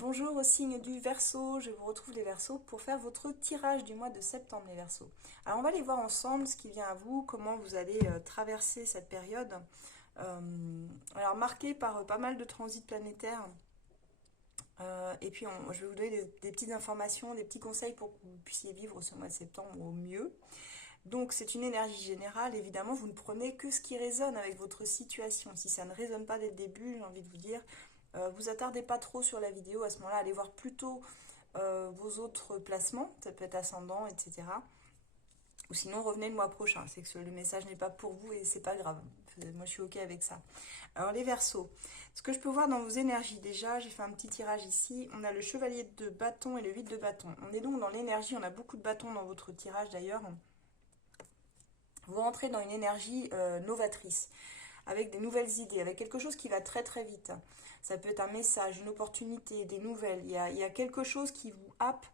Bonjour au signe du Verseau, je vous retrouve les Verseaux pour faire votre tirage du mois de septembre les Verseaux. Alors on va aller voir ensemble ce qui vient à vous, comment vous allez traverser cette période. Alors marquée par pas mal de transits planétaires. Et puis je vais vous donner des petites informations, des petits conseils pour que vous puissiez vivre ce mois de septembre au mieux. Donc c'est une énergie générale, évidemment vous ne prenez que ce qui résonne avec votre situation. Si ça ne résonne pas dès le début, j'ai envie de vous dire, vous attardez pas trop sur la vidéo, à ce moment-là allez voir plutôt vos autres placements, ça peut être ascendant, etc. Ou sinon revenez le mois prochain, c'est que le message n'est pas pour vous et c'est pas grave. Moi je suis ok avec ça. Alors les Verseaux, ce que je peux voir dans vos énergies, déjà j'ai fait un petit tirage ici, on a le chevalier de bâton et le 8 de bâton. On est donc dans l'énergie, on a beaucoup de bâtons dans votre tirage d'ailleurs. Vous rentrez dans une énergie novatrice, avec des nouvelles idées, avec quelque chose qui va très très vite. Ça peut être un message, une opportunité, des nouvelles. Il y a quelque chose qui vous happe,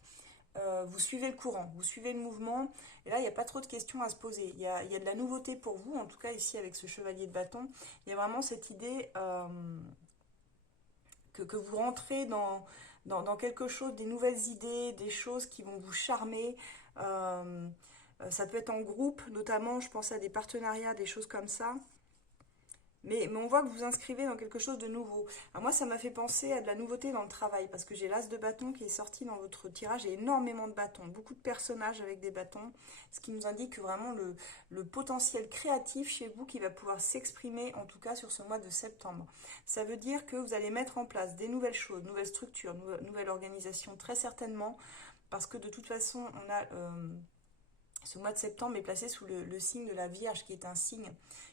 vous suivez le courant, vous suivez le mouvement. Et là, il n'y a pas trop de questions à se poser. Il y a de la nouveauté pour vous, en tout cas ici avec ce chevalier de bâton. Il y a vraiment cette idée que vous rentrez dans quelque chose, des nouvelles idées, des choses qui vont vous charmer. Ça peut être en groupe, notamment, je pense à des partenariats, des choses comme ça. Mais on voit que vous vous inscrivez dans quelque chose de nouveau. Alors moi, ça m'a fait penser à de la nouveauté dans le travail, parce que j'ai l'as de bâton qui est sorti dans votre tirage, et énormément de bâtons, beaucoup de personnages avec des bâtons, ce qui nous indique vraiment le potentiel créatif chez vous qui va pouvoir s'exprimer, en tout cas sur ce mois de septembre. Ça veut dire que vous allez mettre en place des nouvelles choses, nouvelles structures, nouvelle organisation, très certainement, parce que de toute façon, on a... ce mois de septembre est placé sous le signe de la Vierge, qui est un signe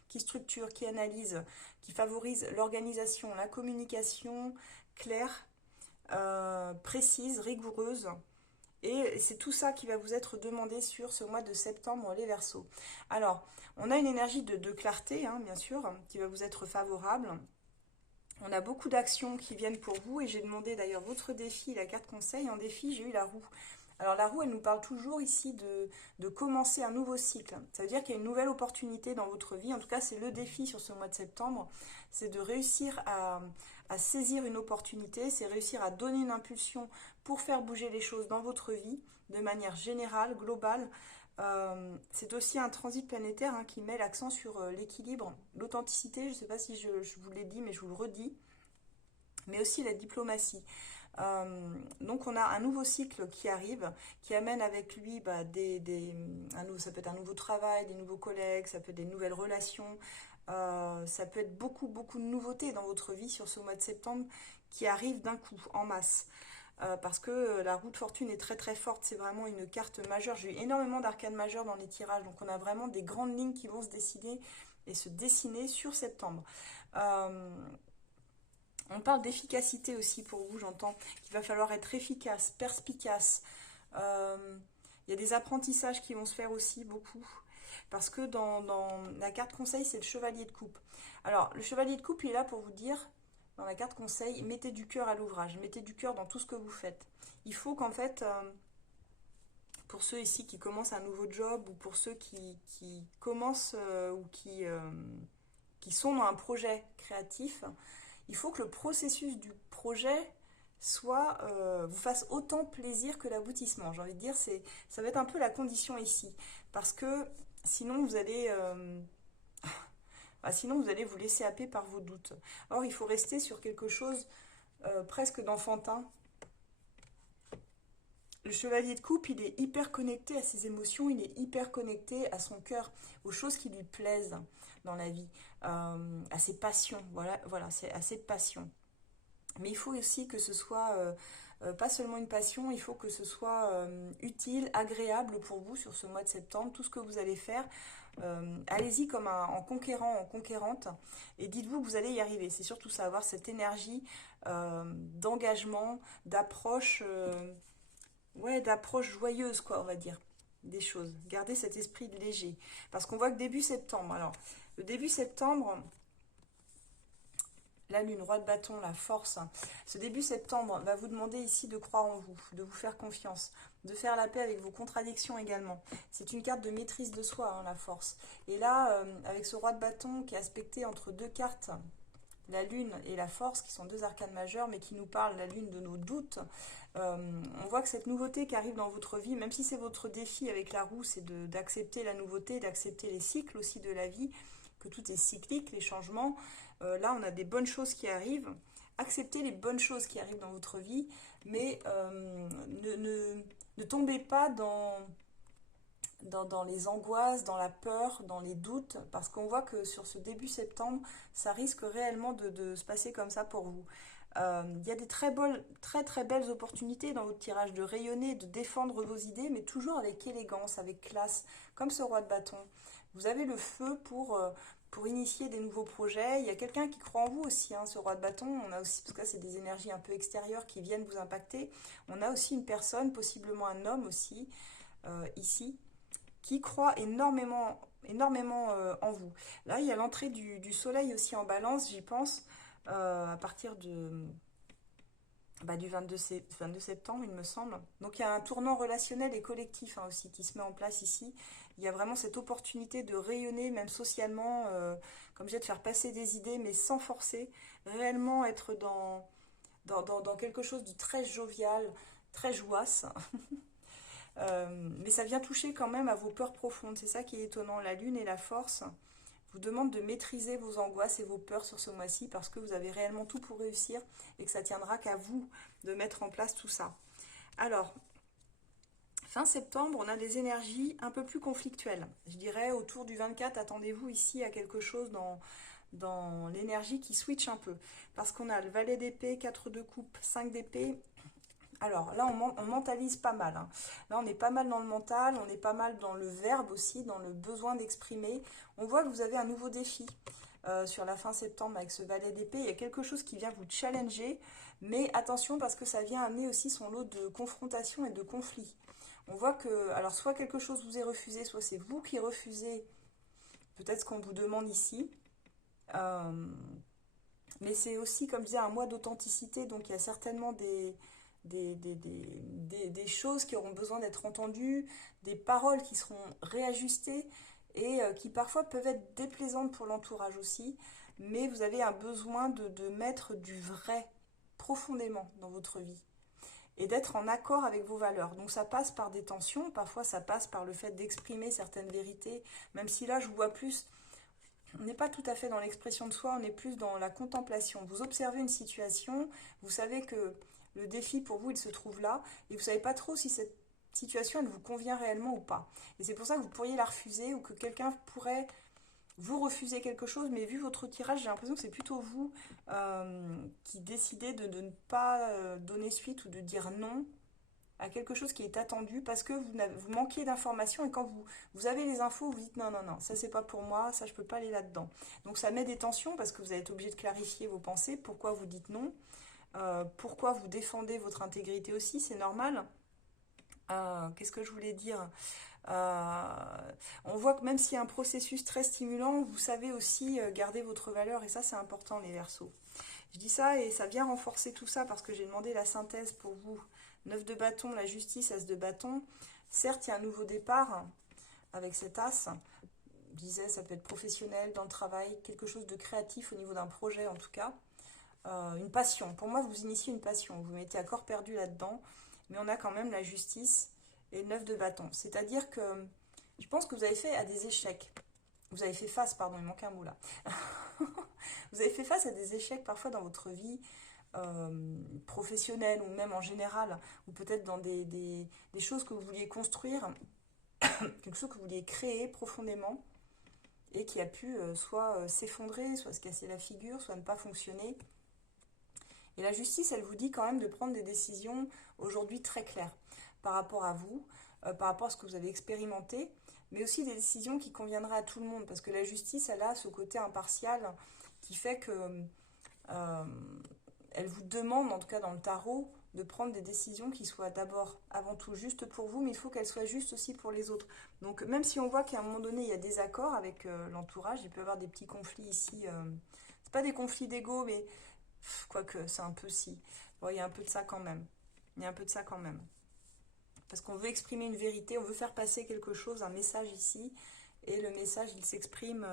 qui structure, qui analyse, qui favorise l'organisation, la communication claire, précise, rigoureuse. Et c'est tout ça qui va vous être demandé sur ce mois de septembre, les Verseaux. Alors, on a une énergie de clarté, hein, bien sûr, qui va vous être favorable. On a beaucoup d'actions qui viennent pour vous et j'ai demandé d'ailleurs votre défi, la carte conseil. En défi, j'ai eu la roue. Alors la roue, elle nous parle toujours ici de commencer un nouveau cycle. Ça veut dire qu'il y a une nouvelle opportunité dans votre vie. En tout cas, c'est le défi sur ce mois de septembre. C'est de réussir à saisir une opportunité, c'est réussir à donner une impulsion pour faire bouger les choses dans votre vie de manière générale, globale. C'est aussi un transit planétaire qui met l'accent sur l'équilibre, l'authenticité, je ne sais pas si je vous l'ai dit, mais je vous le redis, mais aussi la diplomatie. Donc on a un nouveau cycle qui arrive, qui amène avec lui ça peut être un nouveau travail, des nouveaux collègues, ça peut être des nouvelles relations, ça peut être beaucoup beaucoup de nouveautés dans votre vie sur ce mois de septembre qui arrivent d'un coup, en masse. Parce que la roue de fortune est très très forte, c'est vraiment une carte majeure. J'ai eu énormément d'arcanes majeures dans les tirages, donc on a vraiment des grandes lignes qui vont se décider et se dessiner sur septembre. On parle d'efficacité aussi pour vous, j'entends qu'il va falloir être efficace, perspicace. Il y a des apprentissages qui vont se faire aussi beaucoup. Parce que dans la carte conseil, c'est le chevalier de coupe. Alors, le chevalier de coupe, il est là pour vous dire, dans la carte conseil, mettez du cœur à l'ouvrage, mettez du cœur dans tout ce que vous faites. Il faut qu'en fait, pour ceux ici qui commencent un nouveau job, ou pour ceux qui commencent ou qui sont dans un projet créatif, il faut que le processus du projet vous fasse autant plaisir que l'aboutissement. J'ai envie de dire, ça va être un peu la condition ici. Parce que sinon, sinon vous allez vous laisser happer par vos doutes. Or, il faut rester sur quelque chose presque d'enfantin. Le chevalier de coupe, il est hyper connecté à ses émotions, il est hyper connecté à son cœur, aux choses qui lui plaisent dans la vie, à ses passions. Voilà, c'est à ses passions. Mais il faut aussi que ce soit pas seulement une passion, il faut que ce soit utile, agréable pour vous sur ce mois de septembre. Tout ce que vous allez faire, allez-y comme en conquérant, en conquérante, et dites-vous que vous allez y arriver. C'est surtout ça, avoir cette énergie d'engagement, d'approche, d'approche joyeuse, quoi, on va dire, des choses. Gardez cet esprit léger. Parce qu'on voit que début septembre, alors, le début septembre, la lune, roi de bâton, la force. Ce début septembre va vous demander ici de croire en vous, de vous faire confiance, de faire la paix avec vos contradictions également. C'est une carte de maîtrise de soi, la force. Et là, avec ce roi de bâton qui est aspecté entre deux cartes la lune et la force, qui sont deux arcanes majeures, mais qui nous parlent, la lune, de nos doutes. On voit que cette nouveauté qui arrive dans votre vie, même si c'est votre défi avec la roue, c'est d'accepter la nouveauté, d'accepter les cycles aussi de la vie, que tout est cyclique, les changements. Là, on a des bonnes choses qui arrivent. Acceptez les bonnes choses qui arrivent dans votre vie, mais ne tombez pas dans les angoisses, dans la peur, dans les doutes, parce qu'on voit que sur ce début septembre, ça risque réellement de se passer comme ça pour vous. Il y a des très belles opportunités dans votre tirage de rayonner, de défendre vos idées, mais toujours avec élégance, avec classe, comme ce roi de bâton. Vous avez le feu pour initier des nouveaux projets. Il y a quelqu'un qui croit en vous aussi, hein, ce roi de bâton. On a aussi, parce que c'est des énergies un peu extérieures qui viennent vous impacter. On a aussi une personne, possiblement un homme aussi, ici, qui croit énormément en vous. Là, il y a l'entrée du soleil aussi en balance, j'y pense, à partir du 22 septembre, il me semble. Donc il y a un tournant relationnel et collectif, hein, aussi qui se met en place ici. Il y a vraiment cette opportunité de rayonner, même socialement, comme je dis, de faire passer des idées, mais sans forcer, réellement être dans quelque chose de très jovial, très jouasse. Mais ça vient toucher quand même à vos peurs profondes. C'est ça qui est étonnant. La lune et la force vous demandent de maîtriser vos angoisses et vos peurs sur ce mois-ci, parce que vous avez réellement tout pour réussir et que ça tiendra qu'à vous de mettre en place tout ça. Alors, fin septembre, on a des énergies un peu plus conflictuelles. Je dirais autour du 24, attendez-vous ici à quelque chose dans l'énergie qui switch un peu. Parce qu'on a le valet d'épée, 4 de coupe, 5 d'épée. Alors là, on mentalise pas mal, hein. Là, on est pas mal dans le mental, on est pas mal dans le verbe aussi, dans le besoin d'exprimer. On voit que vous avez un nouveau défi sur la fin septembre avec ce valet d'épée. Il y a quelque chose qui vient vous challenger, mais attention parce que ça vient amener aussi son lot de confrontation et de conflits. On voit que, alors soit quelque chose vous est refusé, soit c'est vous qui refusez peut-être ce qu'on vous demande ici. Euh, mais c'est aussi, comme je disais, un mois d'authenticité, donc il y a certainement des choses qui auront besoin d'être entendues, des paroles qui seront réajustées et qui parfois peuvent être déplaisantes pour l'entourage aussi, mais vous avez un besoin de mettre du vrai profondément dans votre vie et d'être en accord avec vos valeurs. Donc ça passe par des tensions, parfois ça passe par le fait d'exprimer certaines vérités, même si là je vois plus, on n'est pas tout à fait dans l'expression de soi, on est plus dans la contemplation. Vous observez une situation, vous savez que le défi pour vous, il se trouve là, et vous ne savez pas trop si cette situation, elle vous convient réellement ou pas. Et c'est pour ça que vous pourriez la refuser, ou que quelqu'un pourrait vous refuser quelque chose, mais vu votre tirage, j'ai l'impression que c'est plutôt vous qui décidez de ne pas donner suite ou de dire non à quelque chose qui est attendu parce que vous manquiez d'informations, et quand vous avez les infos, vous dites non, non, non, ça c'est pas pour moi, ça je peux pas aller là-dedans. Donc ça met des tensions parce que vous allez être obligé de clarifier vos pensées, pourquoi vous dites non, pourquoi vous défendez votre intégrité aussi, c'est normal. Qu'est-ce que je voulais dire? On voit que même s'il y a un processus très stimulant, vous savez aussi garder votre valeur, et ça c'est important les Verseaux. Je dis ça et ça vient renforcer tout ça parce que j'ai demandé la synthèse pour vous. 9 de bâton, la justice, as de bâton. Certes, il y a un nouveau départ avec cet as. Je disais, ça peut être professionnel, dans le travail, quelque chose de créatif au niveau d'un projet en tout cas. Une passion. Pour moi, vous initiez une passion. Vous mettez à corps perdu là-dedans. Mais on a quand même la justice et le 9 de bâton. C'est-à-dire que je pense que vous avez fait à des échecs. Vous avez fait face, pardon, il manque un mot là. Vous avez fait face à des échecs parfois dans votre vie professionnelle ou même en général, ou peut-être dans des choses que vous vouliez construire, quelque chose que vous vouliez créer profondément et qui a pu soit s'effondrer, soit se casser la figure, soit ne pas fonctionner. Et la justice, elle vous dit quand même de prendre des décisions aujourd'hui très claires par rapport à vous, par rapport à ce que vous avez expérimenté, mais aussi des décisions qui conviendraient à tout le monde, parce que la justice, elle a ce côté impartial qui fait que elle vous demande, en tout cas dans le tarot, de prendre des décisions qui soient d'abord, avant tout, justes pour vous, mais il faut qu'elles soient justes aussi pour les autres. Donc même si on voit qu'à un moment donné, il y a des accords avec l'entourage, il peut y avoir des petits conflits ici. C'est pas des conflits d'ego, mais quoique, c'est un peu si. Bon, il y a un peu de ça quand même. Il y a un peu de ça quand même. Parce qu'on veut exprimer une vérité, on veut faire passer quelque chose, un message ici, et le message, il s'exprime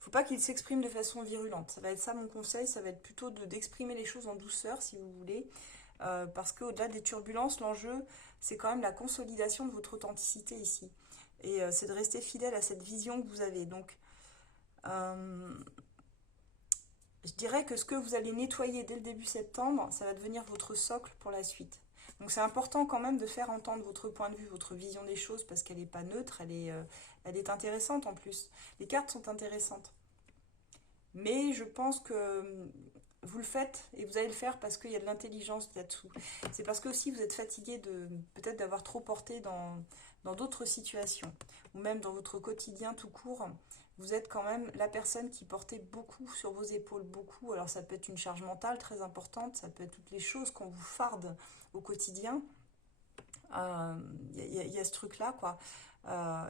Faut pas qu'il s'exprime de façon virulente. Ça va être ça mon conseil, ça va être plutôt d'exprimer les choses en douceur si vous voulez. Parce qu'au-delà des turbulences, l'enjeu, c'est quand même la consolidation de votre authenticité ici. Et c'est de rester fidèle à cette vision que vous avez. Donc, euh, je dirais que ce que vous allez nettoyer dès le début septembre, ça va devenir votre socle pour la suite. Donc c'est important quand même de faire entendre votre point de vue, votre vision des choses, parce qu'elle n'est pas neutre, elle est intéressante en plus. Les cartes sont intéressantes. Mais je pense que vous le faites et vous allez le faire parce qu'il y a de l'intelligence là-dessous. C'est parce que aussi vous êtes fatigué de peut-être d'avoir trop porté dans d'autres situations ou même dans votre quotidien tout court. Vous êtes quand même la personne qui portait beaucoup sur vos épaules, beaucoup. Alors ça peut être une charge mentale très importante, ça peut être toutes les choses qu'on vous farde au quotidien. Y a ce truc-là, quoi.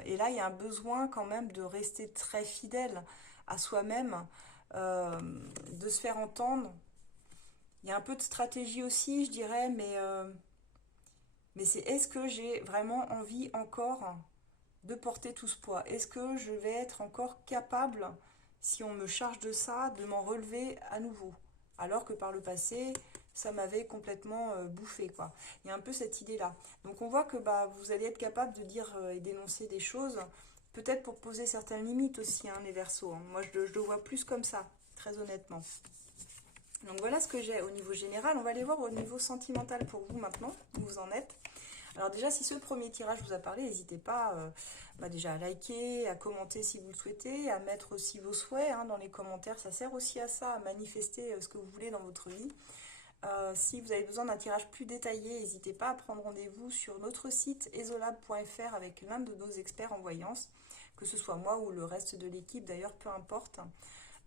Et là, il y a un besoin quand même de rester très fidèle à soi-même, euh, de se faire entendre. Il y a un peu de stratégie aussi, je dirais, mais c'est est-ce que j'ai vraiment envie encore de porter tout ce poids? Est-ce que je vais être encore capable, si on me charge de ça, de m'en relever à nouveau? Alors que par le passé, ça m'avait complètement bouffé, quoi. Il y a un peu cette idée-là. Donc on voit que bah, vous allez être capable de dire et d'énoncer des choses, peut-être pour poser certaines limites aussi, hein, les Verseaux, hein. Moi, je le vois plus comme ça, très honnêtement. Donc voilà ce que j'ai au niveau général. On va aller voir au niveau sentimental pour vous maintenant, où vous en êtes. Alors déjà, si ce premier tirage vous a parlé, n'hésitez pas bah déjà à liker, à commenter si vous le souhaitez, à mettre aussi vos souhaits hein, dans les commentaires. Ça sert aussi à ça, à manifester ce que vous voulez dans votre vie. Si vous avez besoin d'un tirage plus détaillé, n'hésitez pas à prendre rendez-vous sur notre site esolab.fr avec l'un de nos experts en voyance, que ce soit moi ou le reste de l'équipe d'ailleurs, peu importe.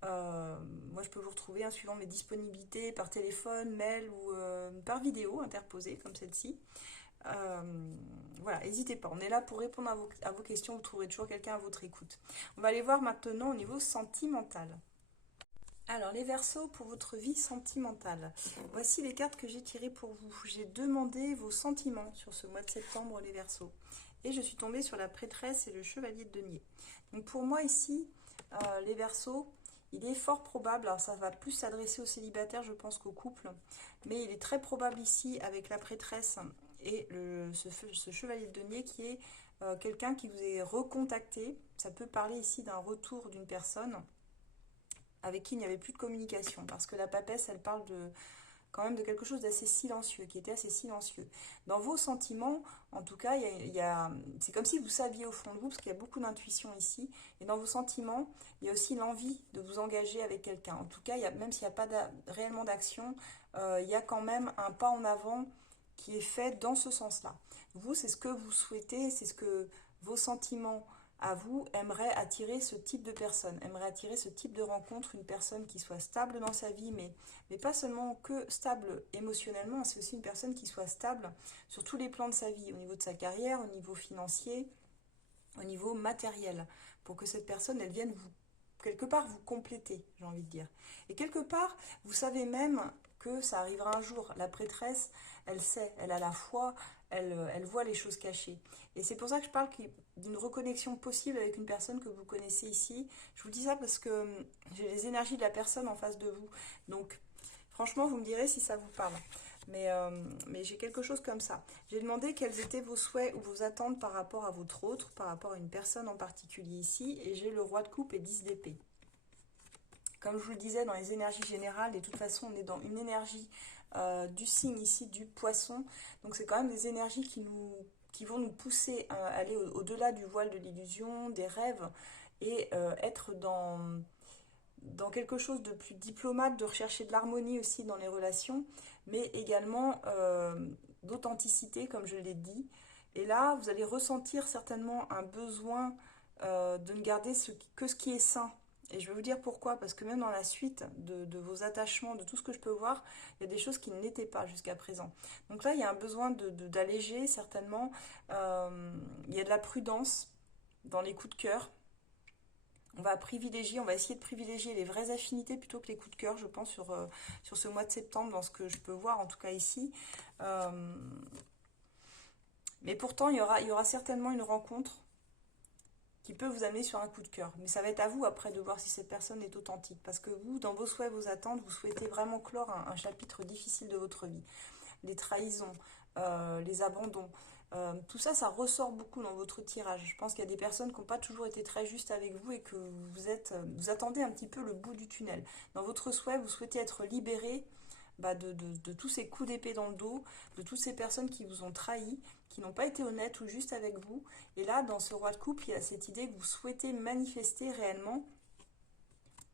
Moi je peux vous retrouver hein, suivant mes disponibilités par téléphone, mail ou par vidéo interposée comme celle-ci. Euh, voilà, n'hésitez pas, on est là pour répondre à vos questions, vous trouverez toujours quelqu'un à votre écoute. On va aller voir maintenant au niveau sentimental. Alors, les Verseaux pour votre vie sentimentale. Voici les cartes que j'ai tirées pour vous. J'ai demandé vos sentiments sur ce mois de septembre, les Verseaux. Et je suis tombée sur la prêtresse et le chevalier de denier. Donc pour moi ici, les Verseaux, il est fort probable, alors ça va plus s'adresser aux célibataires je pense qu'aux couples, mais il est très probable ici avec la prêtresse et ce chevalier de denier qui est quelqu'un qui vous est recontacté. Ça peut parler ici d'un retour d'une personne avec qui il n'y avait plus de communication. Parce que la papesse, elle parle quand même de quelque chose d'assez silencieux, qui était assez silencieux. Dans vos sentiments, en tout cas, c'est comme si vous saviez au fond de vous, parce qu'il y a beaucoup d'intuition ici, et dans vos sentiments, il y a aussi l'envie de vous engager avec quelqu'un. En tout cas, même s'il n'y a pas réellement d'action, il y a quand même un pas en avant qui est fait dans ce sens-là. Vous, c'est ce que vous souhaitez, c'est ce que vos sentiments à vous aimerait attirer ce type de personne, aimerait attirer ce type de rencontre, une personne qui soit stable dans sa vie, mais pas seulement que stable émotionnellement, c'est aussi une personne qui soit stable sur tous les plans de sa vie, au niveau de sa carrière, au niveau financier, au niveau matériel, pour que cette personne, elle vienne vous, quelque part, vous compléter, j'ai envie de dire. Et quelque part, vous savez même que ça arrivera un jour. La prêtresse, elle sait, elle a la foi, elle voit les choses cachées. Et c'est pour ça que je parle d'une reconnexion possible avec une personne que vous connaissez ici. Je vous dis ça parce que j'ai les énergies de la personne en face de vous. Donc, franchement, vous me direz si ça vous parle. Mais j'ai quelque chose comme ça. J'ai demandé quels étaient vos souhaits ou vos attentes par rapport à votre autre, par rapport à une personne en particulier ici. Et j'ai le roi de coupe et 10 d'épée. Comme je vous le disais, dans les énergies générales, et de toute façon, on est dans une énergie du signe ici, du poisson. Donc c'est quand même des énergies qui vont nous pousser à aller au-delà du voile de l'illusion, des rêves, et être dans quelque chose de plus diplomate, de rechercher de l'harmonie aussi dans les relations, mais également d'authenticité, comme je l'ai dit. Et là, vous allez ressentir certainement un besoin de ne garder que ce qui est sain. Et je vais vous dire pourquoi, parce que même dans la suite de vos attachements, de tout ce que je peux voir, il y a des choses qui ne l'étaient pas jusqu'à présent. Donc là, il y a un besoin d'alléger certainement. Il y a de la prudence dans les coups de cœur. On va essayer de privilégier les vraies affinités plutôt que les coups de cœur, je pense, sur ce mois de septembre, dans ce que je peux voir, en tout cas ici. Mais pourtant, il y aura certainement une rencontre qui peut vous amener sur un coup de cœur. Mais ça va être à vous après de voir si cette personne est authentique. Parce que vous, dans vos souhaits, vos attentes, vous souhaitez vraiment clore un chapitre difficile de votre vie. Les trahisons, les abandons. Tout ça, ça ressort beaucoup dans votre tirage. Je pense qu'il y a des personnes qui n'ont pas toujours été très justes avec vous et que vous attendez un petit peu le bout du tunnel. Dans votre souhait, vous souhaitez être libéré de tous ces coups d'épée dans le dos, de toutes ces personnes qui vous ont trahi, qui n'ont pas été honnêtes ou justes avec vous. Et là, dans ce roi de couple, il y a cette idée que vous souhaitez manifester réellement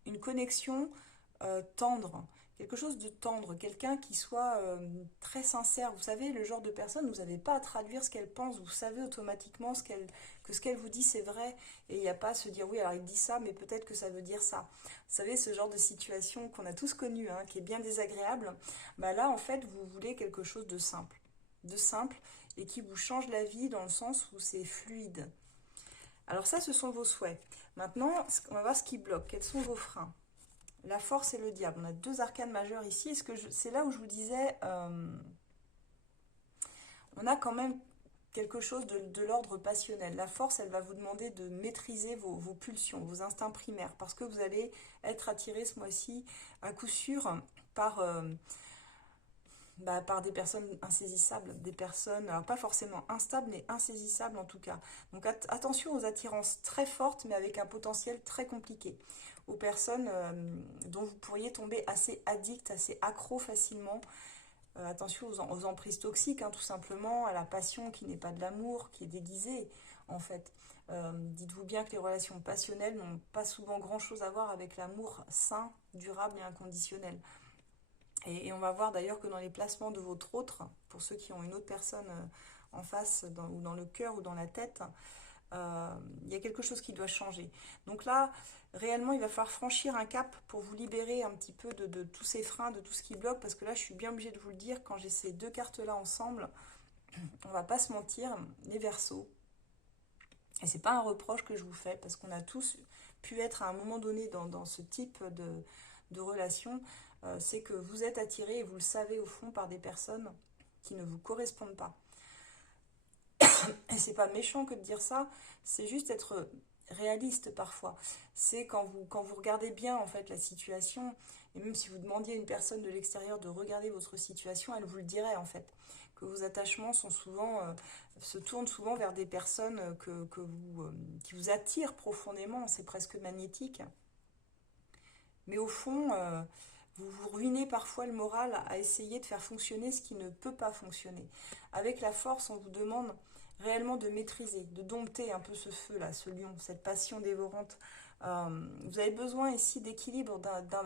une connexion tendre, quelque chose de tendre, quelqu'un qui soit très sincère. Vous savez, le genre de personne, vous n'avez pas à traduire ce qu'elle pense, vous savez automatiquement que ce qu'elle vous dit c'est vrai, et il n'y a pas à se dire oui alors il dit ça mais peut-être que ça veut dire ça. Vous savez, ce genre de situation qu'on a tous connu, hein, qui est bien désagréable, là en fait vous voulez quelque chose de simple et qui vous change la vie dans le sens où c'est fluide. Alors ça, ce sont vos souhaits. Maintenant, on va voir ce qui bloque. Quels sont vos freins? La force et le diable. On a deux arcanes majeures ici. C'est là où je vous disais, on a quand même quelque chose de l'ordre passionnel. La force, elle va vous demander de maîtriser vos pulsions, vos instincts primaires, parce que vous allez être attiré ce mois-ci, à coup sûr, par des personnes insaisissables, des personnes, alors pas forcément instables, mais insaisissables en tout cas. Donc attention aux attirances très fortes, mais avec un potentiel très compliqué. Aux personnes dont vous pourriez tomber assez addict, assez accro facilement. Attention aux emprises toxiques, hein, tout simplement, à la passion qui n'est pas de l'amour, qui est déguisée, en fait. Dites-vous bien que les relations passionnelles n'ont pas souvent grand-chose à voir avec l'amour sain, durable et inconditionnel. Et on va voir d'ailleurs que dans les placements de votre autre, pour ceux qui ont une autre personne en face, ou dans le cœur ou dans la tête, il y a quelque chose qui doit changer. Donc là, réellement, il va falloir franchir un cap pour vous libérer un petit peu de tous ces freins, de tout ce qui bloque, parce que là, je suis bien obligée de vous le dire, quand j'ai ces deux cartes-là ensemble, on va pas se mentir, les Verseaux, et c'est pas un reproche que je vous fais, parce qu'on a tous pu être à un moment donné dans ce type de relation, c'est que vous êtes attiré, et vous le savez au fond, par des personnes qui ne vous correspondent pas. Et c'est pas méchant que de dire ça, c'est juste être réaliste parfois. C'est quand vous regardez bien en fait la situation, et même si vous demandiez à une personne de l'extérieur de regarder votre situation, elle vous le dirait en fait. Que vos attachements sont souvent, se tournent souvent vers des personnes qui vous attirent profondément, c'est presque magnétique. Mais au fond, vous vous ruinez parfois le moral à essayer de faire fonctionner ce qui ne peut pas fonctionner. Avec la force, on vous demande réellement de maîtriser, de dompter un peu ce feu-là, ce lion, cette passion dévorante. Vous avez besoin ici d'équilibre,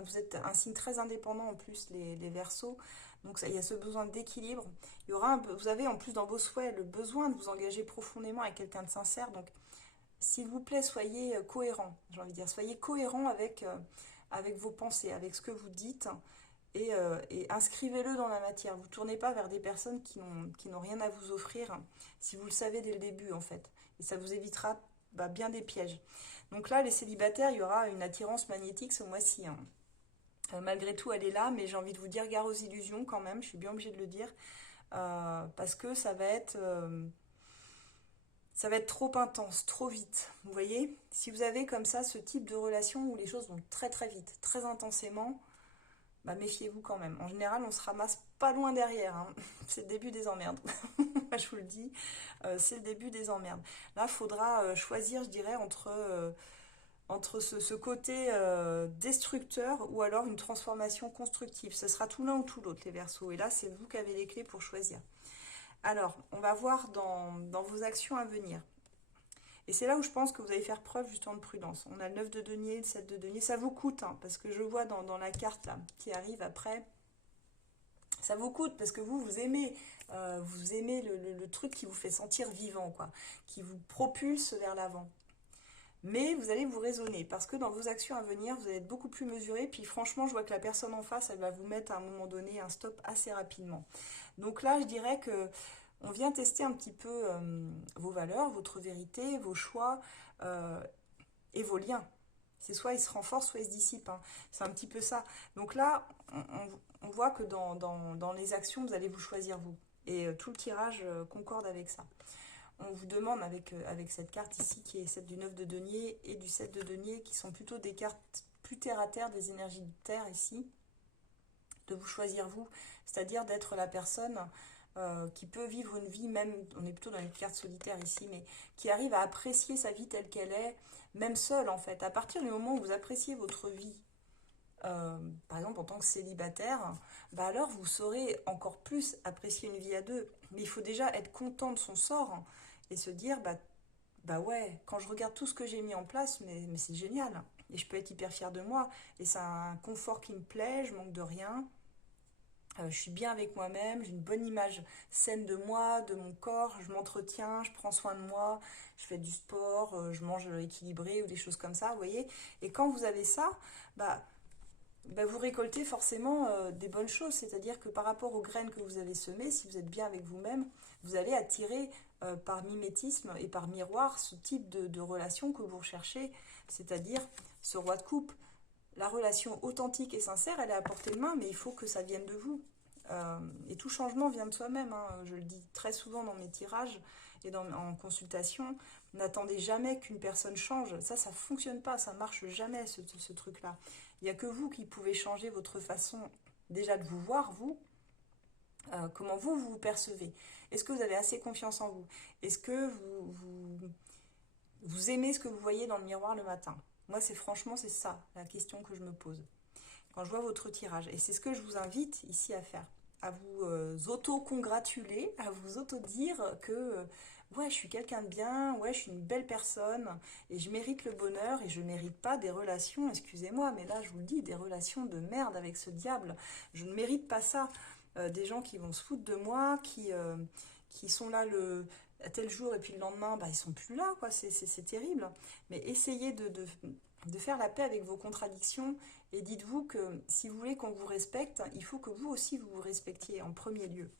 vous êtes un signe très indépendant en plus, les Verseaux, donc il y a ce besoin d'équilibre. Vous avez en plus dans vos souhaits le besoin de vous engager profondément avec quelqu'un de sincère, donc s'il vous plaît, soyez cohérent, j'ai envie de dire, soyez cohérent avec vos pensées, avec ce que vous dites, et inscrivez-le dans la matière. Vous ne tournez pas vers des personnes qui n'ont rien à vous offrir, si vous le savez dès le début en fait. Et ça vous évitera bien des pièges. Donc là, les célibataires, il y aura une attirance magnétique ce mois-ci. Hein. Malgré tout, elle est là, mais j'ai envie de vous dire gare aux illusions quand même, je suis bien obligée de le dire, parce que ça va être trop intense, trop vite. Vous voyez, si vous avez comme ça ce type de relation où les choses vont très très vite, très intensément, méfiez-vous quand même. En général, on se ramasse pas loin derrière. Hein. C'est le début des emmerdes. Je vous le dis, c'est le début des emmerdes. Là, il faudra choisir, je dirais, entre ce côté destructeur ou alors une transformation constructive. Ce sera tout l'un ou tout l'autre, les Verseaux. Et là, c'est vous qui avez les clés pour choisir. Alors, on va voir dans vos actions à venir. Et c'est là où je pense que vous allez faire preuve justement de prudence. On a le 9 de denier, le 7 de denier. Ça vous coûte, hein, parce que je vois dans la carte là, qui arrive après, ça vous coûte parce que vous aimez le truc qui vous fait sentir vivant, quoi, qui vous propulse vers l'avant. Mais vous allez vous raisonner, parce que dans vos actions à venir, vous allez être beaucoup plus mesuré. Puis franchement, je vois que la personne en face, elle va vous mettre à un moment donné un stop assez rapidement. Donc là, je dirais que on vient tester un petit peu vos valeurs, votre vérité, vos choix et vos liens. C'est soit ils se renforcent, soit ils se dissipent. Hein. C'est un petit peu ça. Donc là, on voit que dans les actions, vous allez vous choisir vous. Et tout le tirage concorde avec ça. on vous demande avec cette carte ici, qui est celle du 9 de denier et du 7 de denier, qui sont plutôt des cartes plus terre à terre, des énergies de terre ici, de vous choisir vous, c'est-à-dire d'être la personne qui peut vivre une vie, même, on est plutôt dans une carte solitaire ici, mais qui arrive à apprécier sa vie telle qu'elle est, même seule en fait. À partir du moment où vous appréciez votre vie, par exemple en tant que célibataire, bah alors vous saurez encore plus apprécier une vie à deux. Mais il faut déjà être content de son sort et se dire, bah ouais, quand je regarde tout ce que j'ai mis en place, mais c'est génial. Et je peux être hyper fière de moi. Et c'est un confort qui me plaît, je manque de rien. Je suis bien avec moi-même, j'ai une bonne image saine de moi, de mon corps, je m'entretiens, je prends soin de moi, je fais du sport, je mange équilibré ou des choses comme ça, vous voyez. Et quand vous avez ça, bah, vous récoltez forcément des bonnes choses, c'est-à-dire que par rapport aux graines que vous avez semées, si vous êtes bien avec vous-même, vous allez attirer par mimétisme et par miroir ce type de relation que vous recherchez, c'est-à-dire ce roi de coupe. La relation authentique et sincère, elle est à portée de main, mais il faut que ça vienne de vous. Et tout changement vient de soi-même, hein. Je le dis très souvent dans mes tirages et en consultation. N'attendez jamais qu'une personne change. Ça ne fonctionne pas, ça marche jamais, ce truc-là. Il n'y a que vous qui pouvez changer votre façon déjà de vous voir, vous, comment vous percevez. Est-ce que vous avez assez confiance en vous? Est-ce que vous aimez ce que vous voyez dans le miroir le matin? Moi, franchement, c'est ça la question que je me pose quand je vois votre tirage. Et c'est ce que je vous invite ici à faire. À vous auto-congratuler, à vous auto-dire que ouais, je suis quelqu'un de bien, ouais, je suis une belle personne et je mérite le bonheur et je ne mérite pas des relations, excusez-moi, mais là, je vous le dis, des relations de merde avec ce diable. Je ne mérite pas ça. Des gens qui vont se foutre de moi, qui sont là à tel jour et puis le lendemain, bah, ils sont plus là, quoi. C'est terrible. Mais essayez de faire la paix avec vos contradictions et dites-vous que si vous voulez qu'on vous respecte, il faut que vous aussi vous vous respectiez en premier lieu.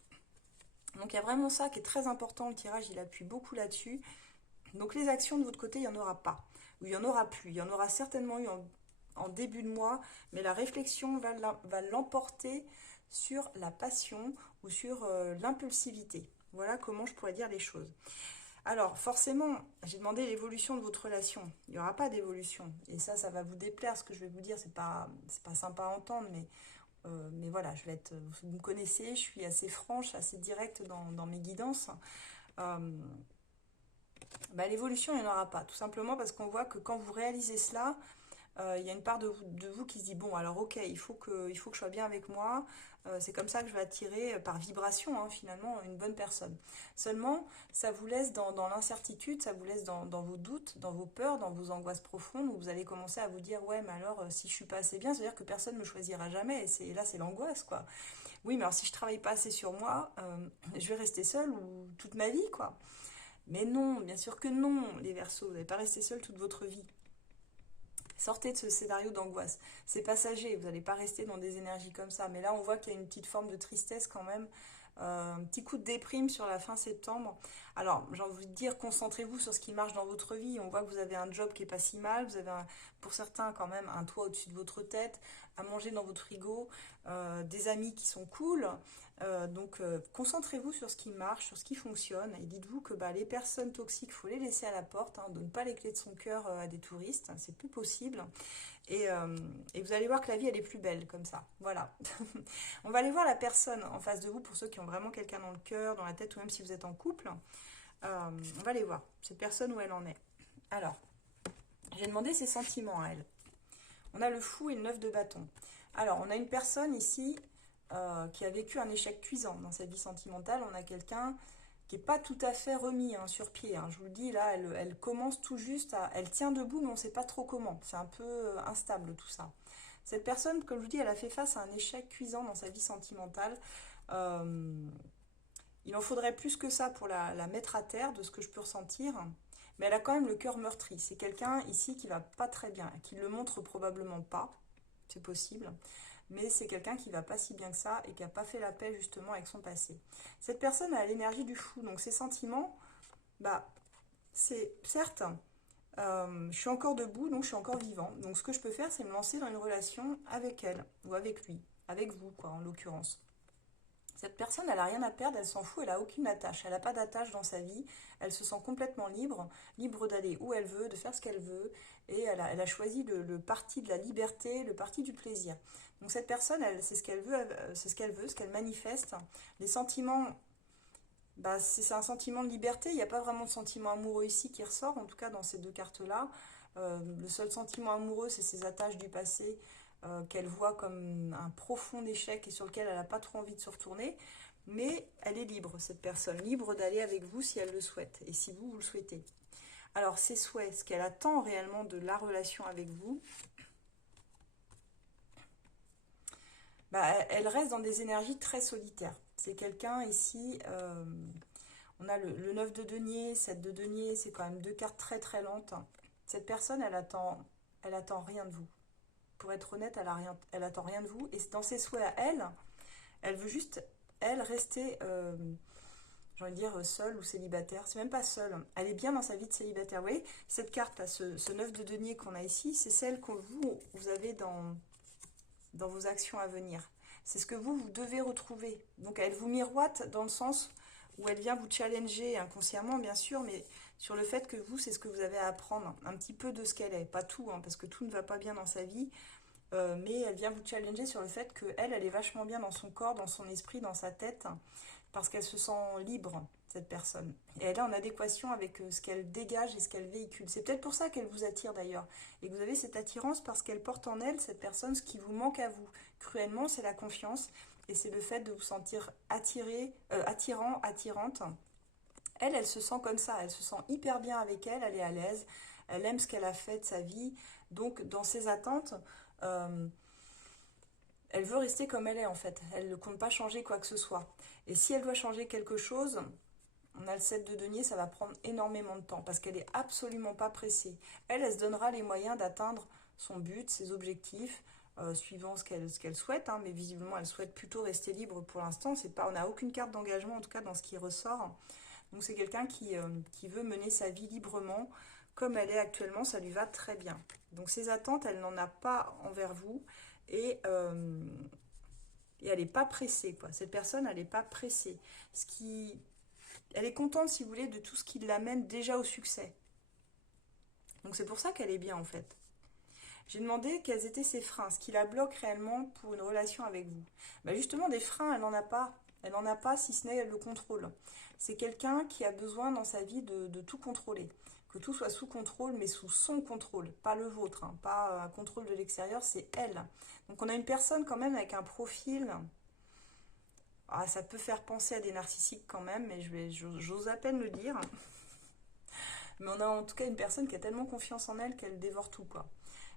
Donc il y a vraiment ça qui est très important, le tirage il appuie beaucoup là-dessus. Donc les actions de votre côté, il n'y en aura pas, ou il n'y en aura plus. Il y en aura certainement eu en début de mois, mais la réflexion va l'emporter sur la passion ou sur l'impulsivité. Voilà comment je pourrais dire les choses. Alors, forcément, j'ai demandé l'évolution de votre relation. Il n'y aura pas d'évolution. Et ça va vous déplaire, ce que je vais vous dire. C'est pas sympa à entendre, mais voilà, vous me connaissez, je suis assez franche, assez directe dans mes guidances. Euh, L'évolution, il n'y en aura pas. Tout simplement parce qu'on voit que quand vous réalisez cela, il y a une part de vous qui se dit, bon, alors ok, il faut que je sois bien avec moi, c'est comme ça que je vais attirer par vibration, hein, finalement, une bonne personne. Seulement, ça vous laisse dans l'incertitude, ça vous laisse dans vos doutes, dans vos peurs, dans vos angoisses profondes, où vous allez commencer à vous dire, ouais, mais alors, si je suis pas assez bien, ça veut dire que personne ne me choisira jamais, et là, c'est l'angoisse, quoi. Oui, mais alors si je travaille pas assez sur moi, je vais rester seule ou toute ma vie, quoi. Mais non, bien sûr que non, les Verseaux, vous n'allez pas rester seul toute votre vie. Sortez de ce scénario d'angoisse. C'est passager, vous n'allez pas rester dans des énergies comme ça. Mais là, on voit qu'il y a une petite forme de tristesse quand même. Un petit coup de déprime sur la fin septembre. Alors, j'ai envie de dire, concentrez-vous sur ce qui marche dans votre vie. On voit que vous avez un job qui est pas si mal. Vous avez, pour certains, quand même, un toit au-dessus de votre tête, à manger dans votre frigo, des amis qui sont cool. Donc, concentrez-vous sur ce qui marche, sur ce qui fonctionne. Et dites-vous que les personnes toxiques, il faut les laisser à la porte. Hein, donne pas les clés de son cœur à des touristes. C'est plus possible. Et vous allez voir que la vie, elle est plus belle comme ça. Voilà. On va aller voir la personne en face de vous, pour ceux qui ont vraiment quelqu'un dans le cœur, dans la tête, ou même si vous êtes en couple. On va aller voir cette personne où elle en est. Alors, j'ai demandé ses sentiments à elle. On a le fou et le 9 de bâton. Alors, on a une personne ici qui a vécu un échec cuisant dans sa vie sentimentale. On a quelqu'un qui n'est pas tout à fait remis sur pied. Je vous le dis, là, elle commence tout juste elle tient debout, mais on ne sait pas trop comment. C'est un peu instable tout ça. Cette personne, comme je vous dis, elle a fait face à un échec cuisant dans sa vie sentimentale. Il en faudrait plus que ça pour la mettre à terre, de ce que je peux ressentir. Mais elle a quand même le cœur meurtri. C'est quelqu'un ici qui va pas très bien, qui ne le montre probablement pas. C'est possible. Mais c'est quelqu'un qui va pas si bien que ça et qui n'a pas fait la paix justement avec son passé. Cette personne a l'énergie du fou, donc ses sentiments, c'est certes, je suis encore debout, donc je suis encore vivant. Donc ce que je peux faire, c'est me lancer dans une relation avec elle ou avec lui, avec vous quoi, en l'occurrence. Cette personne, elle n'a rien à perdre, elle s'en fout, elle n'a aucune attache. Elle n'a pas d'attache dans sa vie, elle se sent complètement libre, libre d'aller où elle veut, de faire ce qu'elle veut, et elle a choisi le parti de la liberté, le parti du plaisir. Donc cette personne, c'est ce qu'elle veut, ce qu'elle manifeste. Les sentiments, bah, c'est un sentiment de liberté, il n'y a pas vraiment de sentiment amoureux ici qui ressort, en tout cas dans ces deux cartes-là. Le seul sentiment amoureux, c'est ses attaches du passé qu'elle voit comme un profond échec et sur lequel elle n'a pas trop envie de se retourner. Mais elle est libre, cette personne, libre d'aller avec vous si elle le souhaite et si vous le souhaitez. Alors, ses souhaits, ce qu'elle attend réellement de la relation avec vous, bah, elle reste dans des énergies très solitaires. C'est quelqu'un ici, on a le 9 de denier, 7 de denier, c'est quand même deux cartes très très lentes. Cette personne, elle attend rien de vous. Pour être honnête, elle attend rien de vous. Et dans ses souhaits à elle, elle veut juste, elle, rester, j'ai envie de dire, seule ou célibataire. C'est même pas seule. Elle est bien dans sa vie de célibataire. Vous voyez, cette carte-là, ce 9 de denier qu'on a ici, c'est celle que vous avez dans vos actions à venir. C'est ce que vous devez retrouver. Donc elle vous miroite dans le sens où elle vient vous challenger inconsciemment, bien sûr, mais sur le fait que vous, c'est ce que vous avez à apprendre, un petit peu de ce qu'elle est. Pas tout, hein, parce que tout ne va pas bien dans sa vie, mais elle vient vous challenger sur le fait qu'elle, elle est vachement bien dans son corps, dans son esprit, dans sa tête, parce qu'elle se sent libre, cette personne. Et elle est en adéquation avec ce qu'elle dégage et ce qu'elle véhicule. C'est peut-être pour ça qu'elle vous attire d'ailleurs. Et que vous avez cette attirance parce qu'elle porte en elle, cette personne, ce qui vous manque à vous. Cruellement, c'est la confiance. Et c'est le fait de vous sentir attirant, attirante. Elle se sent comme ça. Elle se sent hyper bien avec elle. Elle est à l'aise. Elle aime ce qu'elle a fait de sa vie. Donc, dans ses attentes, elle veut rester comme elle est en fait. Elle ne compte pas changer quoi que ce soit. Et si elle doit changer quelque chose, on a le 7 de denier, ça va prendre énormément de temps parce qu'elle n'est absolument pas pressée. Elle se donnera les moyens d'atteindre son but, ses objectifs, suivant ce qu'elle souhaite. Hein, mais visiblement, elle souhaite plutôt rester libre pour l'instant. On n'a aucune carte d'engagement, en tout cas dans ce qui ressort. Donc c'est quelqu'un qui veut mener sa vie librement. Comme elle est actuellement, ça lui va très bien. Donc ses attentes, elle n'en a pas envers vous. Et elle n'est pas pressée, quoi. Cette personne, elle n'est pas pressée. Elle est contente, si vous voulez, de tout ce qui l'amène déjà au succès. Donc c'est pour ça qu'elle est bien, en fait. J'ai demandé quels étaient ses freins, ce qui la bloque réellement pour une relation avec vous. Bah justement, des freins, elle n'en a pas. Elle n'en a pas, si ce n'est le contrôle. C'est quelqu'un qui a besoin dans sa vie de tout contrôler. Que tout soit sous contrôle, mais sous son contrôle, pas le vôtre, hein, pas un contrôle de l'extérieur, c'est elle. Donc on a une personne quand même avec un profil, ça peut faire penser à des narcissiques quand même, mais j'ose à peine le dire. Mais on a en tout cas une personne qui a tellement confiance en elle qu'elle dévore tout, quoi.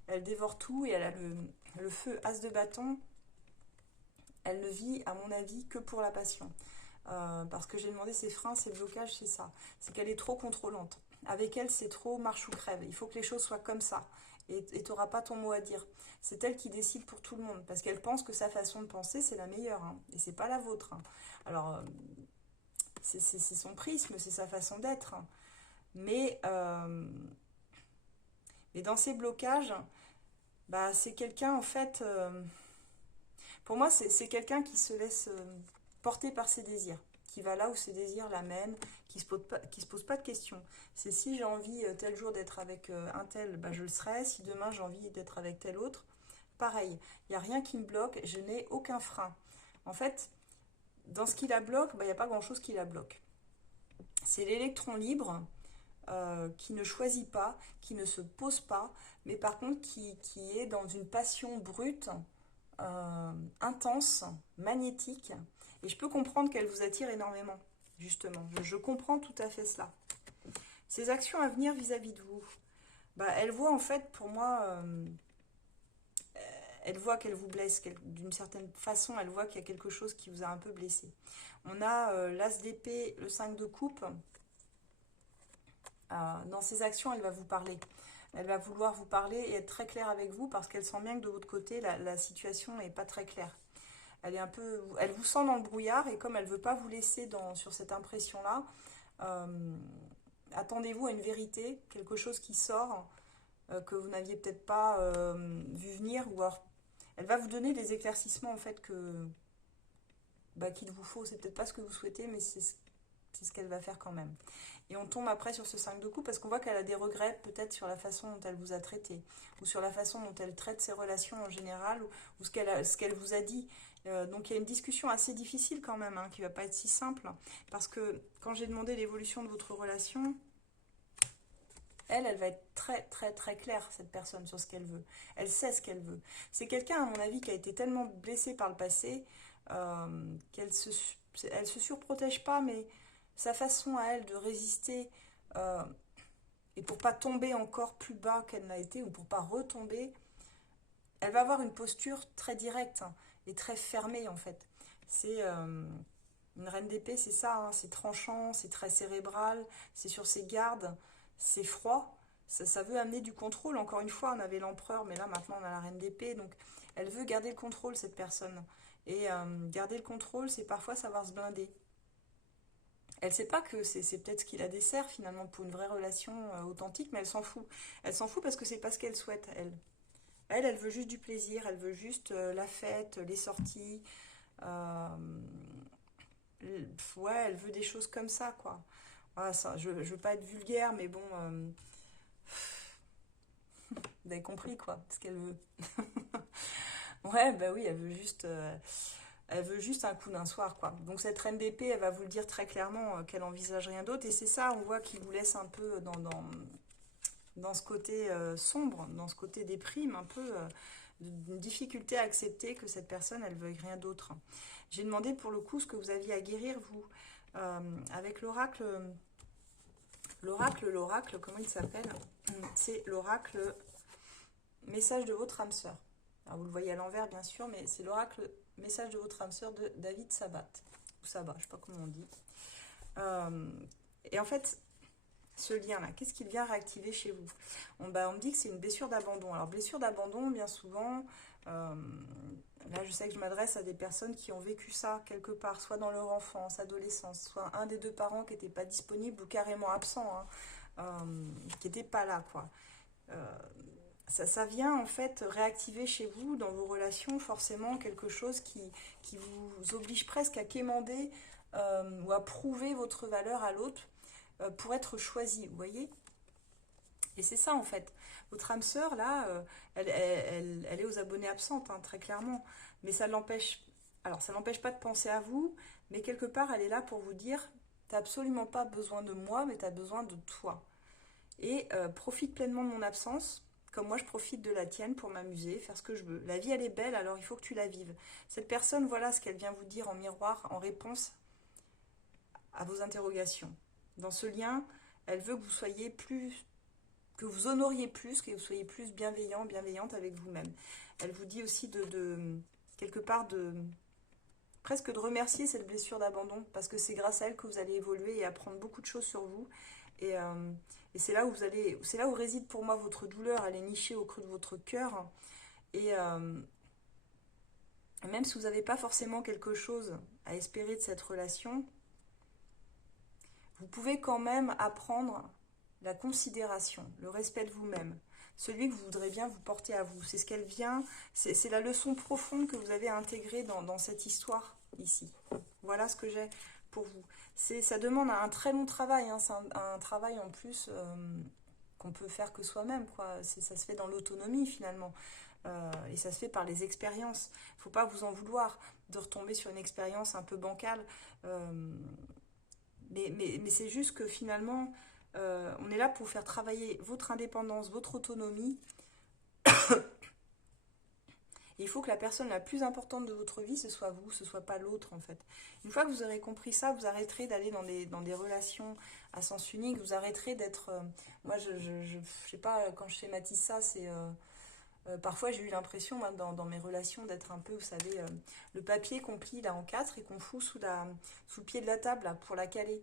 Elle dévore tout et elle a le feu as de bâton. Elle ne vit, à mon avis, que pour la passion. Parce que j'ai demandé ses freins, ses blocages, c'est ça. C'est qu'elle est trop contrôlante. Avec elle, c'est trop marche ou crève. Il faut que les choses soient comme ça. Et tu n'auras pas ton mot à dire. C'est elle qui décide pour tout le monde. Parce qu'elle pense que sa façon de penser, c'est la meilleure. Hein, et c'est pas la vôtre. Hein. Alors, c'est son prisme, c'est sa façon d'être. Hein. Mais dans ces blocages, bah, c'est quelqu'un, en fait... pour moi, c'est quelqu'un qui se laisse porter par ses désirs, qui va là où ses désirs l'amènent, qui se pose pas de questions. C'est si j'ai envie tel jour d'être avec un tel, bah, je le serai. Si demain j'ai envie d'être avec tel autre, pareil. Il n'y a rien qui me bloque, je n'ai aucun frein. En fait, dans ce qui la bloque, bah, il n'y a pas grand-chose qui la bloque. C'est l'électron libre qui ne choisit pas, qui ne se pose pas, mais par contre qui est dans une passion brute, intense, magnétique. Et je peux comprendre qu'elle vous attire énormément, justement. Je comprends tout à fait cela. Ses actions à venir vis-à-vis de vous, bah, elle voit en fait, pour moi, elle voit qu'elle vous blesse. D'une certaine façon, elle voit qu'il y a quelque chose qui vous a un peu blessé. On a l'as d'épée, le 5 de coupe. Dans ses actions, elle va vous parler. Elle va vouloir vous parler et être très claire avec vous parce qu'elle sent bien que de votre côté, la situation n'est pas très claire. Elle vous sent dans le brouillard et comme elle ne veut pas vous laisser sur cette impression-là, attendez-vous à une vérité, quelque chose qui sort, que vous n'aviez peut-être pas vu venir. Ou alors, elle va vous donner des éclaircissements en fait bah, qu'il vous faut. C'est peut-être pas ce que vous souhaitez, mais c'est ce qu'elle va faire quand même. Et on tombe après sur ce 5 de coupe parce qu'on voit qu'elle a des regrets peut-être sur la façon dont elle vous a traité, ou sur la façon dont elle traite ses relations en général, ou ce qu'elle vous a dit. Donc il y a une discussion assez difficile quand même, hein, qui va pas être si simple, parce que quand j'ai demandé l'évolution de votre relation, elle va être très très très claire, cette personne, sur ce qu'elle veut. Elle sait ce qu'elle veut. C'est quelqu'un, à mon avis, qui a été tellement blessé par le passé, elle se surprotège pas, mais sa façon à elle de résister, euh, et pour pas tomber encore plus bas qu'elle n'a été, ou pour pas retomber, elle va avoir une posture très directe, hein, et très fermée en fait. C'est une reine d'épée, c'est ça, hein, c'est tranchant, c'est très cérébral, c'est sur ses gardes, c'est froid. Ça veut amener du contrôle. Encore une fois, on avait l'empereur, mais là maintenant on a la reine d'épée, donc elle veut garder le contrôle, cette personne. Et garder le contrôle, c'est parfois savoir se blinder. Elle sait pas que c'est peut-être ce qui la dessert finalement pour une vraie relation authentique, mais elle s'en fout. Elle s'en fout parce que c'est pas ce qu'elle souhaite, elle. Elle veut juste du plaisir, elle veut juste la fête, les sorties. euh, ouais, elle veut des choses comme ça, quoi. Voilà, ça, je veux pas être vulgaire, mais bon, vous avez compris, quoi, ce qu'elle veut. Ouais, bah oui, elle veut juste un coup d'un soir, quoi. Donc cette reine d'épée, elle va vous le dire très clairement qu'elle envisage rien d'autre. Et c'est ça, on voit qu'il vous laisse un peu dans ce côté sombre, dans ce côté déprime, un peu d'une difficulté à accepter que cette personne, elle veuille rien d'autre. J'ai demandé pour le coup ce que vous aviez à guérir, vous, avec l'oracle, comment il s'appelle? C'est l'oracle message de votre âme sœur. Alors vous le voyez à l'envers, bien sûr, mais c'est l'oracle message de votre âme sœur de David Sabat. Ou Sabat, je sais pas comment on dit. Et en fait, ce lien-là, qu'est-ce qu'il vient réactiver chez vous? On me dit que c'est une blessure d'abandon. Alors, blessure d'abandon, bien souvent, là, je sais que je m'adresse à des personnes qui ont vécu ça quelque part, soit dans leur enfance, adolescence, soit un des deux parents qui n'était pas disponible ou carrément absent, hein, qui n'était pas là, quoi. Ça vient en fait réactiver chez vous, dans vos relations, forcément quelque chose qui vous oblige presque à quémander ou à prouver votre valeur à l'autre pour être choisi, vous voyez? Et c'est ça en fait. Votre âme sœur, là, elle est aux abonnés absentes, hein, très clairement. Mais ça l'empêche. Alors, ça n'empêche pas de penser à vous, mais quelque part, elle est là pour vous dire, t'as absolument pas besoin de moi, mais t'as besoin de toi. Et profite pleinement de mon absence, comme moi je profite de la tienne pour m'amuser, faire ce que je veux. La vie, elle est belle, alors il faut que tu la vives. Cette personne, voilà ce qu'elle vient vous dire en miroir, en réponse à vos interrogations. Dans ce lien, elle veut que vous soyez plus, que vous honoriez plus, que vous soyez plus bienveillant, bienveillante avec vous-même. Elle vous dit aussi quelque part presque de remercier cette blessure d'abandon, parce que c'est grâce à elle que vous allez évoluer et apprendre beaucoup de choses sur vous. Et c'est là où c'est là où réside pour moi votre douleur. Elle est nichée au creux de votre cœur. Et même si vous n'avez pas forcément quelque chose à espérer de cette relation, vous pouvez quand même apprendre la considération, le respect de vous-même, celui que vous voudrez bien vous porter à vous. C'est ce qu'elle vient, c'est la leçon profonde que vous avez intégrée dans cette histoire ici. Voilà ce que j'ai pour vous. Ça demande un très long travail, hein, c'est un travail en plus qu'on peut faire que soi-même, quoi. Ça se fait dans l'autonomie finalement. Et ça se fait par les expériences. Il ne faut pas vous en vouloir de retomber sur une expérience un peu bancale. Mais c'est juste que finalement, on est là pour faire travailler votre indépendance, votre autonomie. Et il faut que la personne la plus importante de votre vie, ce soit vous, ce soit pas l'autre en fait. Une fois que vous aurez compris ça, vous arrêterez d'aller dans des relations à sens unique, vous arrêterez d'être... moi, je sais pas, quand je schématise ça, c'est... parfois, j'ai eu l'impression, moi, dans mes relations, d'être un peu, vous savez, le papier qu'on plie là en quatre et qu'on fout sous le pied de la table là, pour la caler,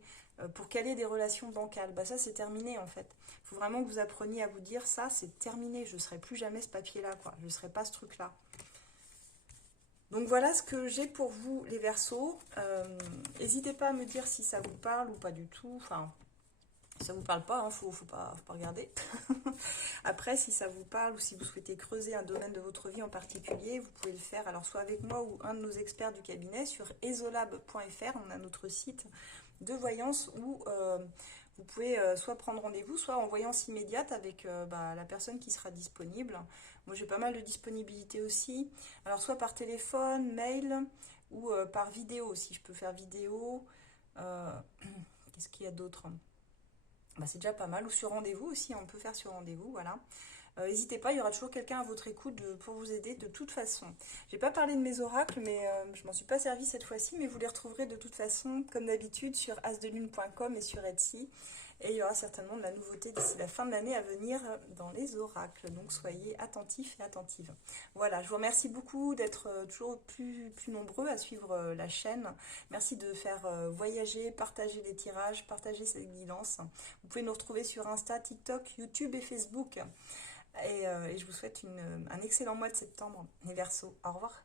pour caler des relations bancales. Bah ça, c'est terminé en fait. Il faut vraiment que vous appreniez à vous dire, ça, c'est terminé. Je ne serai plus jamais ce papier-là, quoi. Je ne serai pas ce truc-là. Donc voilà ce que j'ai pour vous, les Verseaux. N'hésitez pas à me dire si ça vous parle ou pas du tout. Enfin, Si ça vous parle pas, hein, faut pas regarder. Après, si ça vous parle ou si vous souhaitez creuser un domaine de votre vie en particulier, vous pouvez le faire alors soit avec moi ou un de nos experts du cabinet sur esolab.fr. On a notre site de voyance où vous pouvez soit prendre rendez-vous, soit en voyance immédiate avec la personne qui sera disponible. Moi, j'ai pas mal de disponibilité aussi. Alors, soit par téléphone, mail ou par vidéo aussi. Je peux faire vidéo. Euh, Qu'est-ce qu'il y a d'autre? C'est déjà pas mal. Ou sur rendez-vous aussi, on peut faire sur rendez-vous, voilà. N'hésitez pas, il y aura toujours quelqu'un à votre écoute pour vous aider de toute façon. J'ai pas parlé de mes oracles, mais je m'en suis pas servi cette fois-ci, mais vous les retrouverez de toute façon, comme d'habitude, sur asdelune.com et sur Etsy. Et il y aura certainement de la nouveauté d'ici la fin de l'année à venir dans les oracles. Donc soyez attentifs et attentives. Voilà, je vous remercie beaucoup d'être toujours plus nombreux à suivre la chaîne. Merci de faire voyager, partager les tirages, partager cette guidance. Vous pouvez nous retrouver sur Insta, TikTok, YouTube et Facebook. Et je vous souhaite un excellent mois de septembre, les Verseaux. Au revoir.